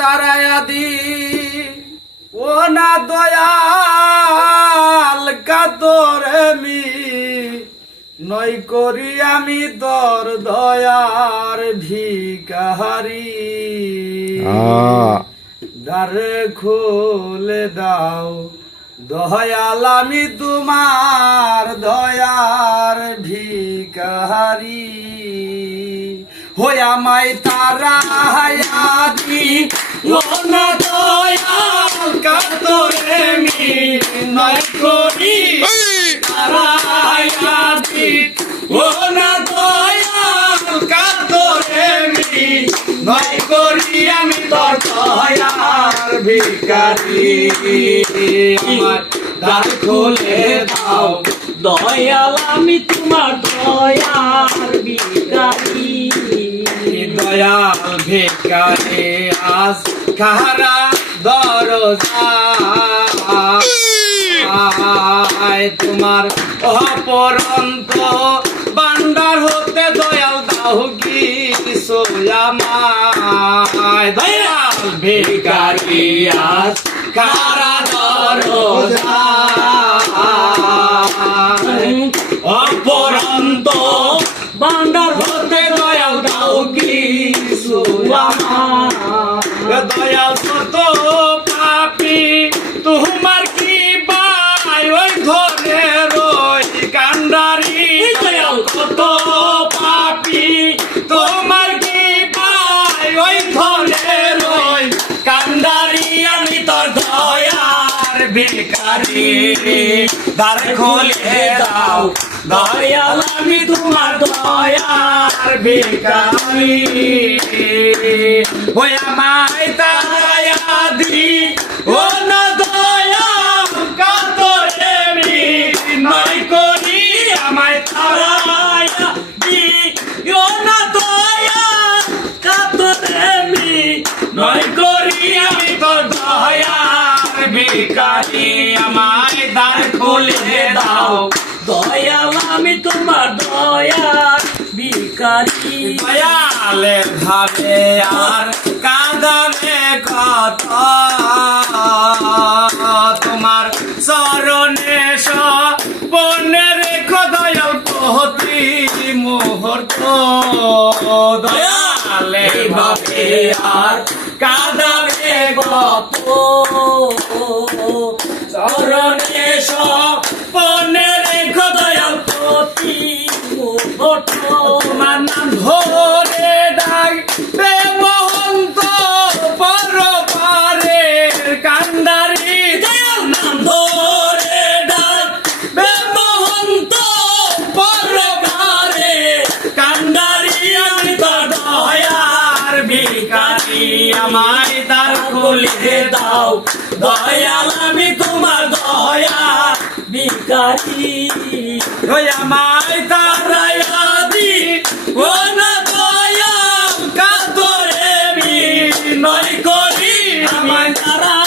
তারায়া দি ও না দয়াল কাতরে মি নই করি আমি তোর দয়ার ভিখারি দ্বার খুলে দাও দয়াল আমি তোমার দয়ার ভিখারি হইয়া মাই তারায়া দি ও না দয়াল কাতরে মি নই করি তারায়া দি ও না দয়াল কাতরে মি নই করি আমি তোর দয়ার ভিখারি আমার দ্বার খুলে দাও দয়াল আমি তোমার দয়ার ভিখারি দয়াল ভিখারি আজ কাহারা দরজায় তোমার অপরন্ত বান্দার হতে দয়াল দাও কি আমায় দয়াল ভিখারি আজ কাহারা দরজায় অপরন্ত বান্দার হতে দয়াল দাও কি দয়াল কত পাপি তোমার কি বাই ওই ঘরে রই কান্ডারি দয়াল কত পাপি তোমার কি বাই ওই ঘরে রই কান্ডারি আমি তোর দয়ার ভিখারি দ্বার খুলে দাও দয়াল আমি তোমার দয়ার ভিখারি ওই আমায় তারায়া দি ও না দয়াল কাতরে মি নই করি আমায় তারায়া দি ও না দয়াল কাতরে মি নই করি আমি তোর দয়ার ভিখারি আমায় দ্বার খুলে দাও দয়াল আমি তোমার দয়ার ভিখারি দয়ালে ভাবে আর কাঁদাবে কত তোমার চরণে পনে রেখো দয়াল প্রতি মুহূর্ত দয়ালে ভাবে আর কাঁদাবে কত চরণে পনে রেখো দয়াল প্রতি তোমার নাম ধরে ডাক বে মহন্ত পরপারের কান্ডারি দয়াল নাম ধরে ডাক বে মহন্ত পরপারের কান্ডারি আমি তোর দয়ার ভিখারি আমায় দ্বার খুলে দাও দয়াল আমি তোমার দয়ার ভিখারি ওই আমায় তারায়া দি ও না দয়াল কাতরে মি নই করি আমায় তারা